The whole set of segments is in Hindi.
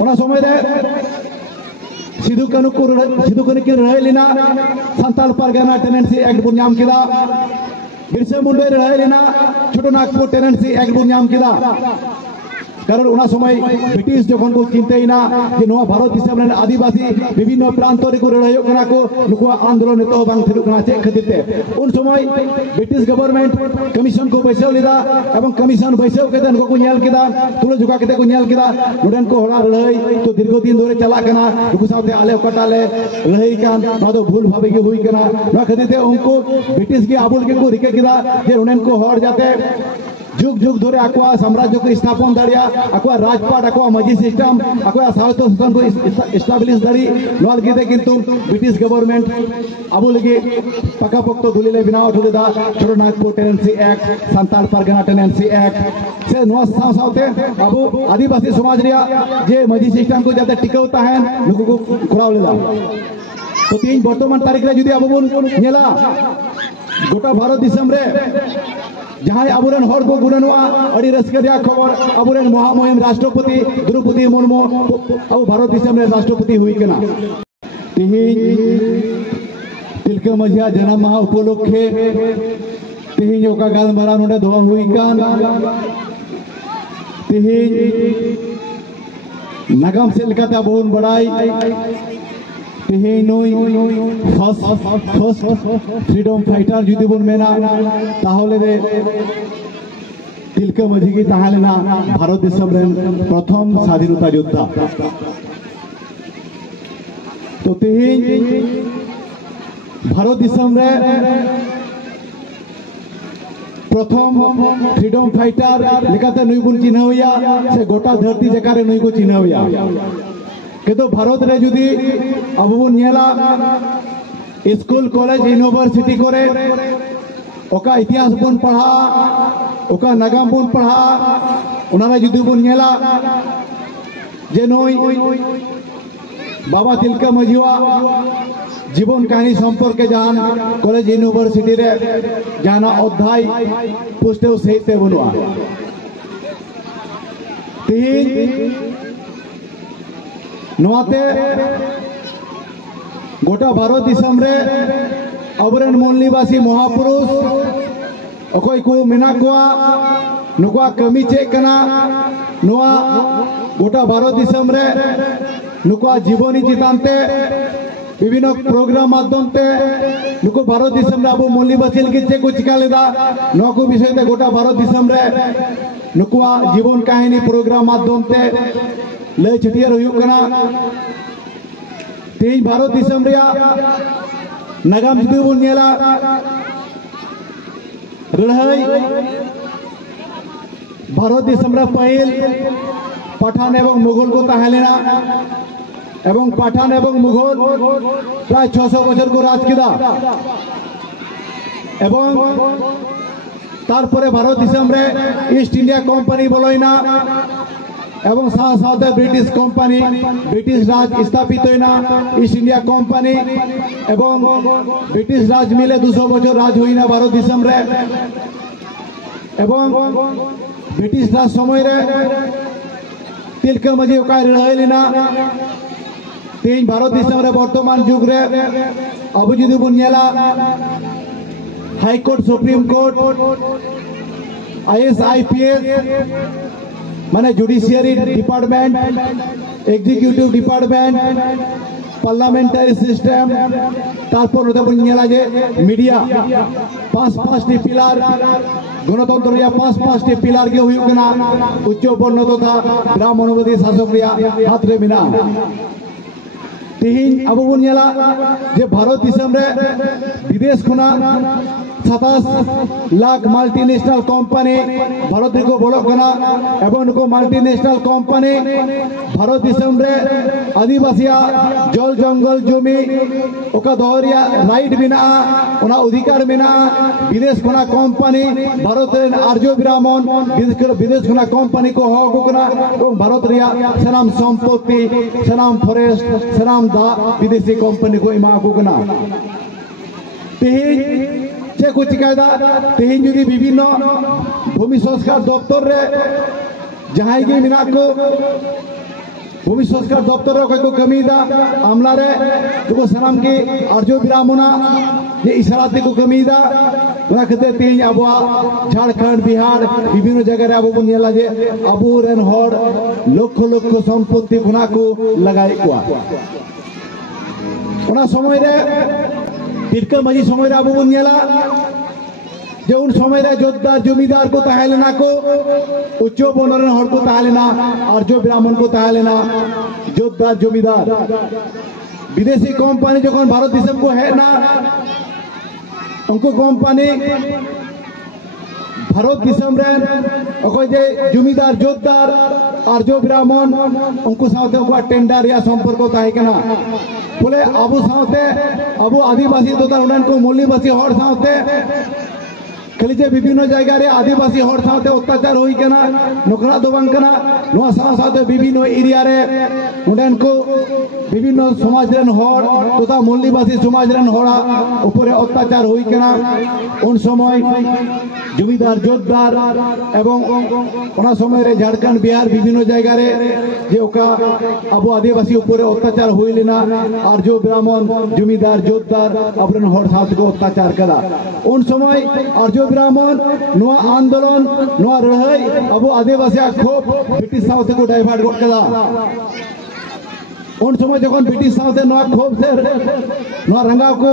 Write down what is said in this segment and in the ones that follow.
उना समय रे सिदु कानू की लड़ाई लेना सांताल परगना टेनेंसी एक्ट बुन नाम किदा बिरसा मुंडा लड़ाई लेना छोटो नागपुर टेनेंसी एक्ट बुन नाम किदा कारण उना समय ब्रिटिश जखन को चिंताइना जे नोआ भारत दिसम रे आदिवासी विभिन्न प्रांत रे को लड़ाई कना को नुको आंदोलन तो बांग थिरु कना चे खातिर उन समय ब्रिटिश गवर्नमेंट कमीशन को बैसाव लेदा एवं कमीशन बैसाव केते नुको को नेल केदा तुले जुका केते को नेल केदा नुडेन को हड़ा लड़ाई तो दीर्घ दिन धरे चला कना नुको साथे आले कटाले लड़ाई कान ना तो भूल भाबे के हुई कना ना खातिर उनको ब्रिटिश के आबुल के को रिके केदा जे उनेन को हड़ जाते जुग जुग धरे आकुआ साम्राज्य को स्थापन दाड़िया आकुआ राजपाट आकुआ मजी सिस्टम आकुआ साहित्य शासन को एस्टाब्लिश दाड़ी नोल गिदे किंतु ब्रिटिश गवर्नमेंट आबो लगे पक्का पक्तो दुलिले बिना उठलेदा Chota Nagpur tenancy act Santhal Pargana tenancy act से नोआ साथे आबो आदिवासी समाज रिया जे मजी सिस्टम को जाते टिकाव ताहेन नुकु को कोराव लेदा तो तीन वर्तमान तारीख रे जुदी आबो बोन नेला गोटा भारत दिसम रे जहां आबुरेन हर को गुणनुआ अड़ी रस्करिया खबर आबुरेन महामहिम राष्ट्रपति द्रौपदी मुर्मू अब भारत दिसम रे राष्ट्रपति हुई केना तिहिन तिलका मझिया जन्म माह उपलक्षे तिहिन ओका गालमारा नोडे दोहा हुई कान तिहिन नागाम से लेकाते आबुन बड़ाई तिहिन फर्स्ट फ्रीडम फाइटर जुदी बन मेना ताहले रे तिलका मझी की ताहलेना भारत दिसम रे प्रथम स्वाधीनता योद्धा तो तिहिन भारत दिसम रे प्रथम फ्रीडम फाइटर लेकाते नुई बुन चिन्हया से गोटा धरती जकारे नुई को चिन्हया किंतु भारत रे जुदी अब बुन नेला स्कूल कॉलेज यूनिवर्सिटी करे ओका इतिहास बुन पढ़ा ओका नागाम बुन पढ़ा उना जुदी बुन नेला जे नोई बाबा तिलका मझिवा जीवन कहानी संपर्के जहां कॉलेज यूनिवर्सिटी रे जहां अध्याय पुस्तक सहित बनुआ तिहिन नोआते गोटा भारत दिसम रे अबरेन मूल निवासी महापुरुष अकोय को मेना कोआ नुका कमी चे कना नोआ गोटा भारत दिसम रे नुका जीवनी चितानते विभिन्न प्रोग्राम माध्यमते नुको भारत दिसम रे अब मूल निवासी के चे को चिका लेदा नो को विषय ते गोटा भारत दिसम रे नुका जीवन कहानी प्रोग्राम माध्यमते लय छटियर हुई कना तेज भारत दिसम रिया नागाम जुदी बुन नेला लड़ाई भारत दिसम रे पहिल पठान एवं मुगल को ताहेलेना एवं पठान एवं मुगल प्राय 600 बछर को राज किदा एवं तारपरे भारत दिसम रे ईस्ट इंडिया कंपनी बोलइना एवं साथ साथ ब्रिटिश कंपनी ब्रिटिश राज स्थापित होना ईस्ट इंडिया कंपनी एवं ब्रिटिश राज मिले 200 बछर राज हुईना भारत दिसम रे एवं ब्रिटिश राज समय रे तिलका मझी ओका लड़ाई लेना तीन भारत दिसम रे वर्तमान जुग रे अब जुदी बुन नेला high court supreme court IAS IPS माने judiciary department executive department parliamentary system तारपर होता बुन नेला जे मीडिया पांच टी पिलार गणतंत्र रिया पांच टी पिलार के हुई कना उच्च वर्ण तथा ब्राह्मणवादी शासक रिया हाथ रे मिना तिहिन अब बुन नेला जे भारत दिसम रे विदेश खुना 27 लाख मल्टीनेशनल कंपनी भारत को बोलो कना एवं नुको मल्टीनेशनल कंपनी भारत दिसम रे आदिवासिया जल जंगल जमी ओका दोहरिया राइट बिना ओना अधिकार बिना विदेश खुना कंपनी भारत रे आर्य ब्राह्मण विदेश खुना कंपनी को हक कना एवं भारत रिया सनाम संपत्ति सनाम फॉरेस्ट सनाम दा विदेशी कंपनी को इमा को कना तिहिन चे को चिकायदा तिहिन जुदी विभिन्न भूमि संस्कार दफ्तर रे जहां के मिना को भूमि संस्कार दफ्तर को कमीदा आमला रे तो सामान के आर्जो ब्राह्मणा ये इशाराते को कमीदा उना खते तीन अब झारखंड बिहार विभिन्न जगह अब बन नेला जे अबू रेन हर लक्ष लक्ष सम्पत्ति खुना को लगाई कुआ उना समय रे तिरका मजी समय रे अब बन नेला जे उन समय रे जोतदार जमीदार को तहलेना को उच्च बनर हर को तहलेना आर्जो ब्राह्मण को तहलेना जोतदार जमीदार विदेशी कोम्पानी जखन भारत देश को है ना उनको कोम्पानी भारत दिसम रेन अकोय जे जमीदार जोतदार आर्जो ब्राह्मण उनको साथे उनको टेंडर या संपर्क ताहे कना बोले अबु साथे अबु आदिवासी तथा उनन को मूल्यवासी हर साथे खाली जे विभिन्न जगह रे आदिवासी हर साथे अत्याचार होई कना नोकरा दो बांग कना नो साथे विभिन्न एरिया रे उनन को विभिन्न समाज रेन हर तथा मूल्यवासी समाज रेन हरा ऊपर अत्याचार होई कना उन समय जमीदार जोतदार एवं ओना समय रे झारखंड बिहार विभिन्न जगह रे जे ओका अब आदिवासी ऊपर अत्याचार होई लेना और जो ब्राह्मण जमीदार जोतदार अपन हर साथ को अत्याचार करा उन समय और जो ब्राह्मण नोआ आंदोलन नोआ लड़ाई अब आदिवासी खोप ब्रिटिश साथ को डाइवर्ट कर कदा उन समय जखन ब्रिटिश साथे नोआ खोप से नोआ रंगा को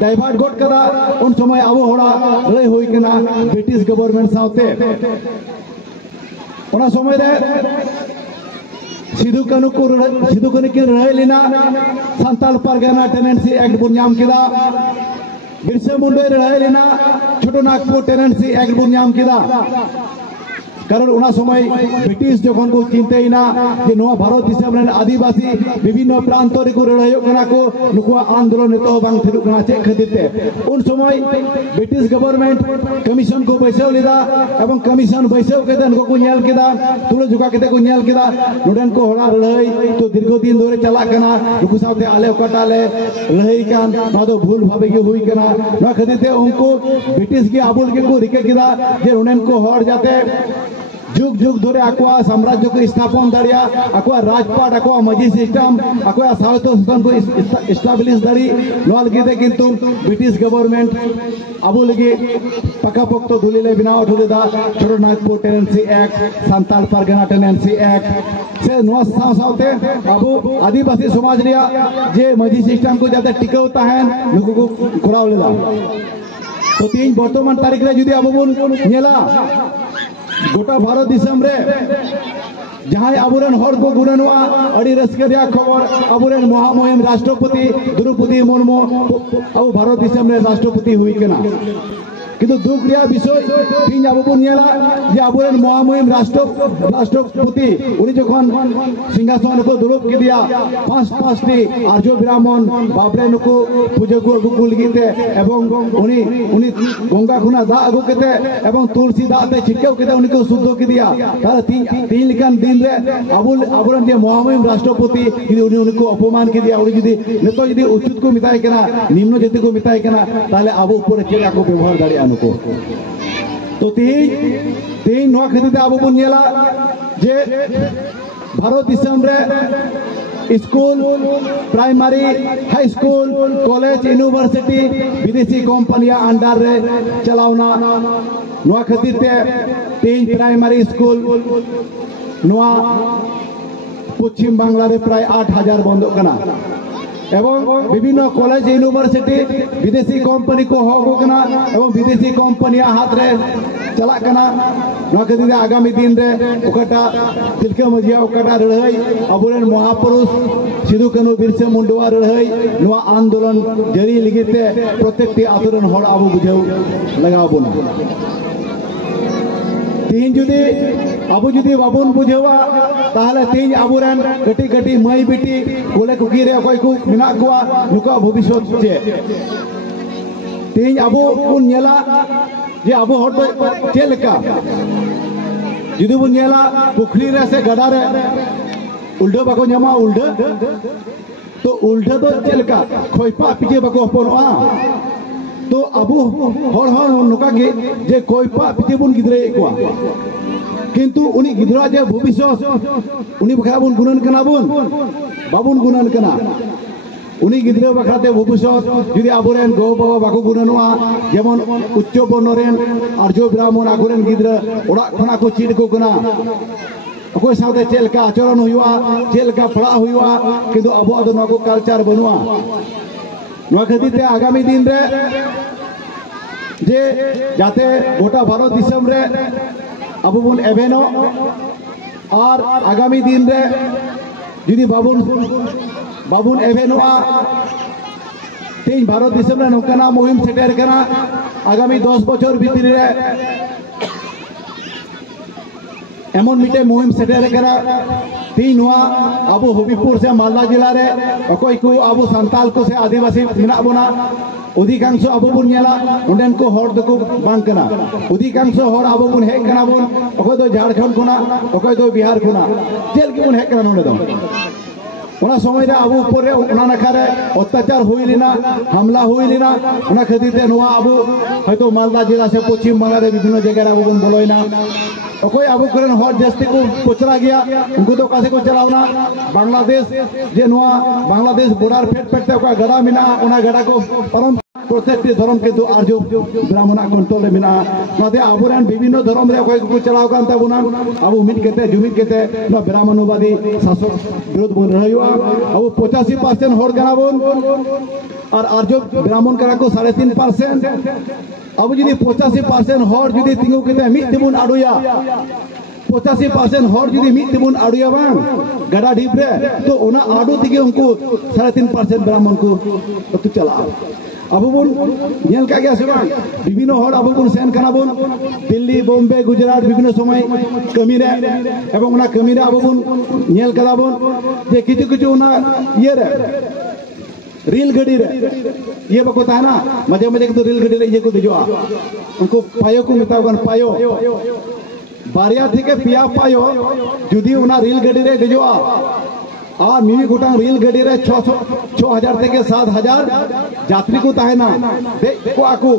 डाइवर्ट गोट कदा उन समय अब होड़ा लड़ाई होई कना ब्रिटिश गवर्नमेंट साथे उना समय रे सिदु कानू की लड़ाई लेना सांताल परगना टेनेंसी एक्ट बुन नाम किदा बिरसा मुंडा लड़ाई लेना छोटो नागपुर टेनेंसी एक्ट बुन नाम किदा कारण उना समय ब्रिटिश जखन को चिंताइना जे नोआ भारत दिसम रेन आदिवासी विभिन्न प्रांत रे को लड़ाई कना को नुको आंदोलन तो बांग थिरु कना चे खातिर उन समय ब्रिटिश गवर्नमेंट कमीशन को बैसाव लेदा एवं कमीशन बैसाव केदा नुको को नेल केदा तुलो जुका केदा को नेल केदा नोडन को होड़ा लड़ाई तो दीर्घ दिन धरे चला कना नुको साथे आले ओकाटाले लड़ाई कान ना तो भूल भावे के हुई कना ना खातिर उनको ब्रिटिश के आबुल के को रिके केदा जे उनन को हर जाते जुग जुग धरे आकुआ साम्राज्य को स्थापन दाड़िया आकुआ राजपाट आकुआ मजी सिस्टम आकुआ साहित्य सिस्टम को एस्टाब्लिश दाड़ी नोआ लगे किंतु ब्रिटिश गवर्नमेंट आबो लगे पक्का पक्तो दुलिले बनाव ठुलेदा Chota Nagpur tenancy act Santhal Pargana tenancy act से नोआ साथे आबो आदिवासी समाज रिया जे मजी सिस्टम को जाते टिकाव ताहेन नुको को कराव लेदा तो तीन वर्तमान तारीख रे जुदी आबो बोन नेला गोटा भारत दिसम रे जहां अबुरन हर को गुणनुआ अड़ी रस्करिया खबर अबुरन महामहिम राष्ट्रपति द्रौपदी मुर्मू अब भारत दिसम रे राष्ट्रपति हुई कना किंतु दुख रिया विषय तीन अब बन नेला जे अबुरन महामहिम राष्ट्रपति उनी जखन सिंहासन को दुरुप के दिया पांच टी आर्जो ब्राह्मण बाबरे नुको पूजा को अगु को लगिते एवं उनी गंगा खुना दा अगु केते एवं तुलसी दा ते छिटकाव केते उनी को शुद्ध के दिया तार तीन लिखान दिन रे अबुरन जे महामहिम राष्ट्रपति यदि उनी को अपमान के दिया उनी यदि नेतो यदि उचित को मिताय केना निम्न जाति को मिताय केना ताले अब ऊपर चेला को व्यवहार दाड़िया नुको तो तीन नोआ खातिर अब बन नेला जे भारत दिसम रे school primary high school college university विदेशी कंपनिया अंडर रे चलावना नोआ खातिर तीन प्राइमरी स्कूल नोआ पश्चिम बांग्ला रे प्राय 8,000 बंद कना एवं विभिन्न कॉलेज यूनिवर्सिटी विदेशी कंपनी को हो कना एवं विदेशी कंपनिया हाथ रे चला कना नोआ खातिर आगामी दिन रे ओकटा तिलका मजिया ओकटा लड़ाई अबुरेन महापुरुष सिदु कानू बिरसा मुंडा लड़ाई नोआ आंदोलन जारी लगिते प्रत्येकटी आतुरन हर आबो बुझाव लगाव बोना तीन जुदी अब जुदी बाबुन बुझेवा ताहले तीन अबुरन कटी कटी मई बिटी कोले कुकी रे अकय को मिना कोआ नुका भविष्य चे तीन अबु बुन नेला जे अबु हर दो चेलका जुदी बुन नेला पुखरी रे से गडा रे उल्डा बाको न्यामा उल्डा तो उल्डा तो चेलका खोइपा पिजे बाको हपनोआ तो अबु हर नुका के जे कोइपा पिजे बुन गिद्रे कोआ किंतु उनी गिदरा जे भविष्य उनी बखरा बुन गुणन कना बुन बाबुन गुणन कना उनी गिदरा बखराते भविष्य जुदी आबोरेन गो बाबा बाको गुणनवा जेमन उच्च बर्णरेन आर्य ब्राह्मण आगोरेन गिदरा ओड़ा खना को चीड को कना अकोय साथे चेलका आचरण हुआ चेलका पड़ा हुआ किंतु अबो आदो नको कल्चर बनुआ नवा खतीते आगामी दिन रे जे जाते गोटा भारत दिसम रे अब बुन एवेनो और आगामी दिन रे जुदी बाबुन एवेनोआ तीन भारत दिसम रे नोकना मुहिम सेटेर कना आगामी 10 बछर भीतर रे एमन मिटे मुहिम सेटेर कना तीन हुआ अब हबीबपुर से मालदा जिला रे अकोय को अब संताल को से आदिवासी मिना बना अधिकांश अब बुन नेला उंडेन को हर दको बांग कना अधिकांश हर अब बुन हे कना बुन अकोय दो झारखंड कोना अकोय दो बिहार कोना जेल के बुन हे कना नोडे दो ओना समय रे अब ऊपर रे ओना नखा रे अत्याचार हुई लेना हमला हुई लेना ओना खातिर ते नोआ अब हयतो मालदा जिला से पश्चिम बंगाल रे विभिन्न जगह रे अब बुन बोलोइना अकोय अब करन हर जस्ती को पोचरा गया उनको तो कासे को चलावना बांग्लादेश जे नोआ बांग्लादेश बॉर्डर फेट फेटते ओका गड़ा मिना ओना गड़ा को परम प्रत्येक धर्म के तो आर्य ब्राह्मण कंट्रोल मिना नाते आबोरेन विभिन्न धर्म रे अकोय को चलाव कान ताबुना अब मिट केते जुमित केते न ब्राह्मणवादी शासक विरोध बन रहयो अब 85% हर कना बोन और आर्य ब्राह्मण करा को 3.5% अब जुदी 85% हर जुदी तिंगु केते मिट तिबुन आडुया 85% हर जुदी मिट तिबुन आडुया बांग गड़ा ढीप रे तो ओना आडु तिगे उनको 3.5% ब्राह्मण को तो चला अब बुन नेल का गया सेबां विभिन्न हर अब बुन सेन कना बुन दिल्ली बॉम्बे गुजरात विभिन्न समय कमी रे एवं ओना कमी रे अब बुन नेल कदा बुन जे किछु किछु ओना ये रे रेल गाड़ी रे ये बको ताना मजे मजे के तो रेल गाड़ी रे ये को दिजोआ उनको पायो को मितागन पायो बारिया थेके पिया पायो जुदी ओना रेल गाड़ी रे दिजोआ आ मिमी गोटांग रेल गाड़ी रे 6000 থেকে 7000 यात्री को ताहेना दे को आको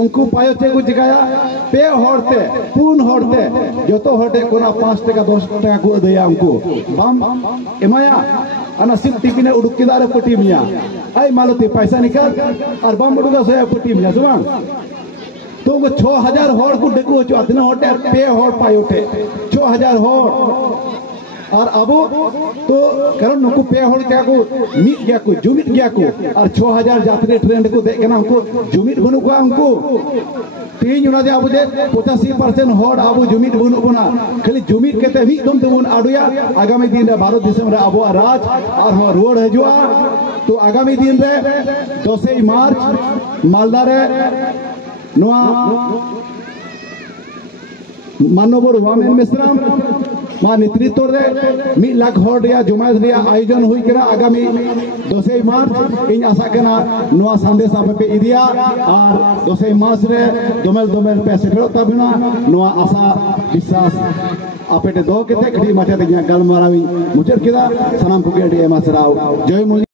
उनको पायो चे को जिगाया पे हरते पुन हरते जतो हटे कोना 5 টাকা 10 টাকা को देया उनको बम एमाया अना सिप टिपिने उडुक किदारे पटी मिया आई मालती पैसा निकाल और बम उडुका से पटी मिया सुना तो 6000 हर को देखो जो अतना हटे पे हर पायोटे 6000 हर और अब तो कारण नुकु पे हर क्या को मिट गया को जुमिट गया को और 6000 यात्री ट्रेन को देख ना उनको जुमिट बनु को उनको तीन उना दे अब जे 85% हर अब जुमिट बनु बना खाली जुमिट केते मी दम तबुन आडुया आगामी दिन रे भारत दिसम रे अब राज और हम रोड हजुआ तो आगामी दिन रे 10 मार्च मालदा रे नोआ मानवर वामेन मिश्रम मा नेतृत्व रे 1 लाख हर रे जमायत रे आयोजन हुई करा आगामी 10 मार्च इन आशा कना नोआ संदेश आपे पे इदिया और 10 मार्च रे दोमेल पे सेटलो तबना नोआ आशा विश्वास आपे दो केते कडी माथे ते गलमारावी मुचर केदा सनाम को के एमा सराव जय